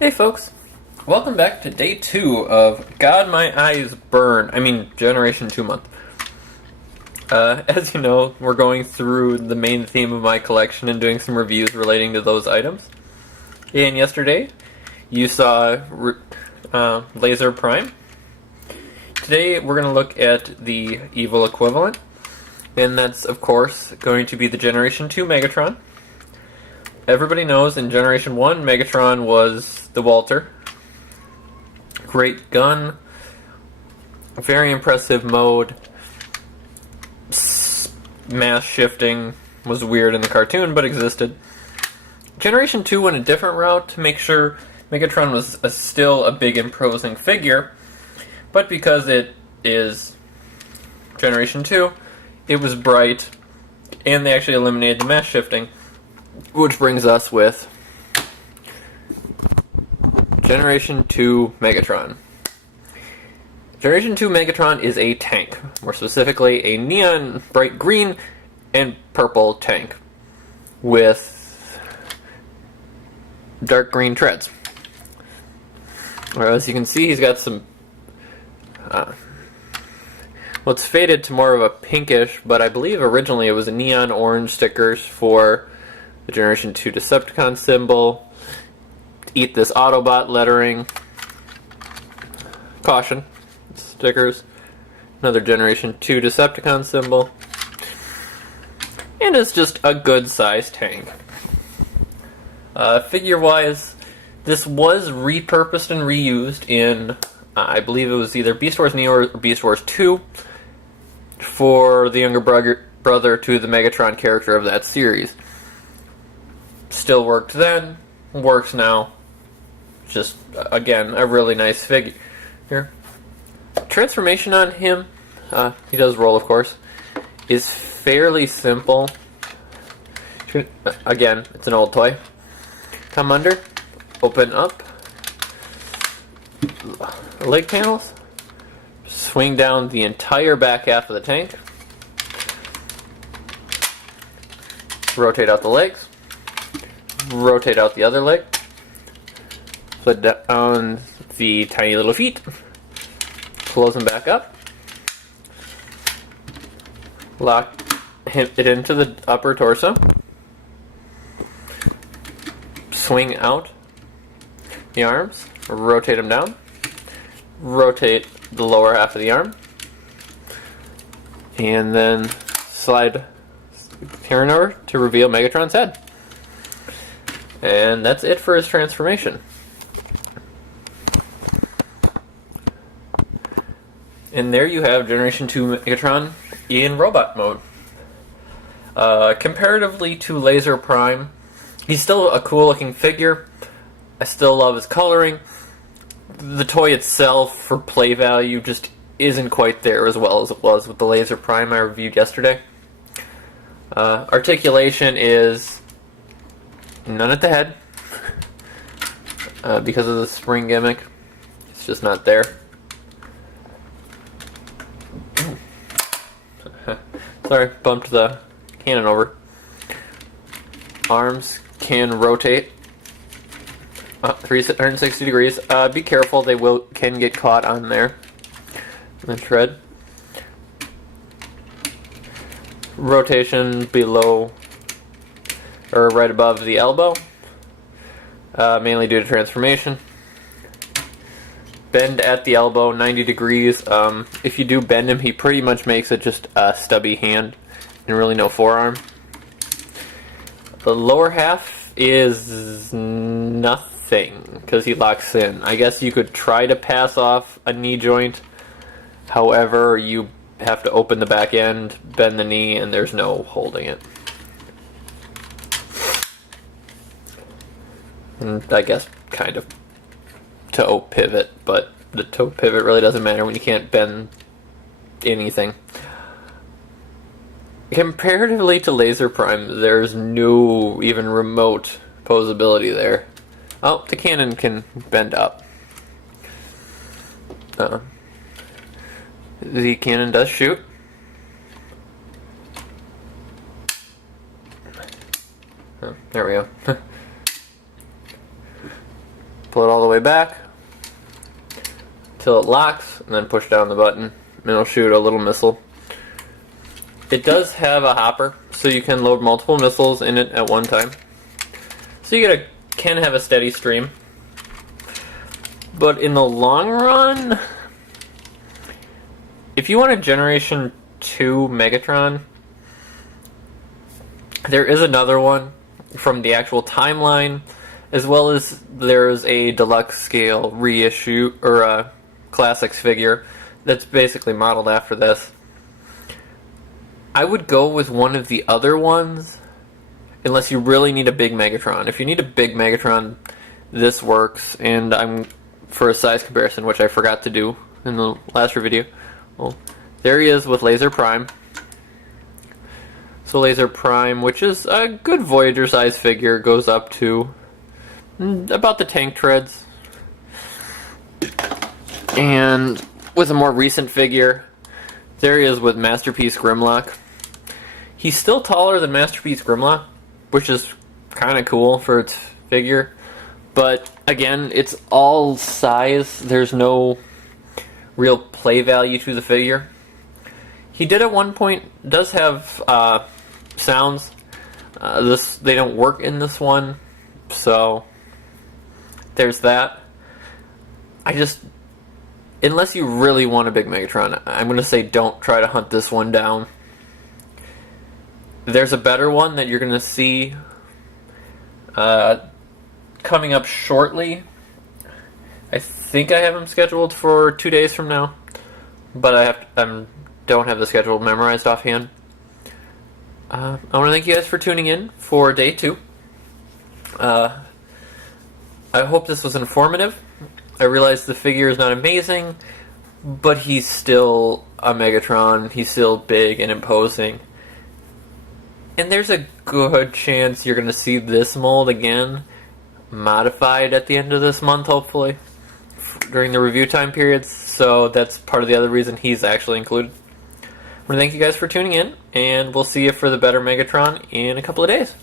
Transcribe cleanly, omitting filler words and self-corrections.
Hey folks, welcome back to day 2 of God My Eyes Burn, Generation 2 month. As you know, we're going through the main theme of my collection and doing some reviews relating to those items. And yesterday, you saw Laser Prime. Today, we're going to look at the evil equivalent, and that's, of course, going to be the Generation 2 Megatron. Everybody knows in Generation 1, Megatron was the Walter. Great gun, very impressive mode. Mass shifting was weird in the cartoon, but existed. Generation 2 went a different route to make sure Megatron was still a big imposing figure, but because it is Generation 2, it was bright, and they actually eliminated the mass shifting, which brings us with Generation 2 Megatron. Generation 2 Megatron is a tank, more specifically a neon bright green and purple tank with dark green treads. Or as you can see, he's got some well, it's faded to more of a pinkish, but I believe originally it was a neon orange stickers for the Generation 2 Decepticon symbol. Eat this Autobot lettering. Caution stickers. Another Generation 2 Decepticon symbol. And it's just a good sized tank. Figure wise, this was repurposed and reused in, I believe it was either Beast Wars Neo or Beast Wars 2 for the younger brother to the Megatron character of that series. Still worked then, works now. Just, again, a really nice figure. Here. Transformation on him, he does roll, of course, is fairly simple. Again, it's an old toy. Come under, open up, leg panels, swing down the entire back half of the tank, rotate out the legs, rotate out the other leg, put down the tiny little feet, close them back up, lock it into the upper torso, swing out the arms, rotate them down, rotate the lower half of the arm, and then slide Karen over to reveal Megatron's head. And that's it for his transformation. And there you have Generation 2 Megatron in robot mode. Comparatively to Laser Prime, he's still a cool looking figure. I still love his coloring. The toy itself, for play value, just isn't quite there as well as it was with the Laser Prime I reviewed yesterday. Articulation is none at the head. Because of the spring gimmick. It's just not there. Sorry, bumped the cannon over. Arms can rotate 360 degrees. Be careful, they can get caught on there. The tread. Rotation below or right above the elbow, mainly due to transformation. Bend at the elbow 90 degrees. If you do bend him, he pretty much makes it just a stubby hand and really no forearm. The lower half is nothing because he locks in. I guess you could try to pass off a knee joint. However, you have to open the back end, bend the knee, and there's no holding it. And I guess kind of toe pivot, but the toe pivot really doesn't matter when you can't bend anything. Comparatively to Laser Prime, there's no even remote posability there. Oh, the cannon can bend up. The cannon does shoot. Oh, there we go. Pull it way back till it locks, and then push down the button, and it'll shoot a little missile. It does have a hopper, so you can load multiple missiles in it at one time. So you can have a steady stream. But in the long run, if you want a Generation 2 Megatron, there is another one from the actual timeline, as well as there's a deluxe scale reissue, or a classics figure, that's basically modeled after this. I would go with one of the other ones, unless you really need a big Megatron. If you need a big Megatron, this works, and I'm for a size comparison, which I forgot to do in the last video. Well, there he is with Laser Prime. So Laser Prime, which is a good Voyager size figure, goes up to about the tank treads. And with a more recent figure, there he is with Masterpiece Grimlock. He's still taller than Masterpiece Grimlock, which is kind of cool for its figure. But again, it's all size. There's no real play value to the figure. He did at one point, does have sounds. They don't work in this one, so there's that. Unless you really want a big Megatron, I'm going to say don't try to hunt this one down. There's a better one that you're going to see coming up shortly. I think I have him scheduled for 2 days from now, but I don't have the schedule memorized offhand. I want to thank you guys for tuning in for day 2. I hope this was informative. I realize the figure is not amazing, but he's still a Megatron. He's still big and imposing. And there's a good chance you're going to see this mold again, modified at the end of this month, hopefully, during the review time periods. So that's part of the other reason he's actually included. I want to thank you guys for tuning in, and we'll see you for the better Megatron in a couple of days.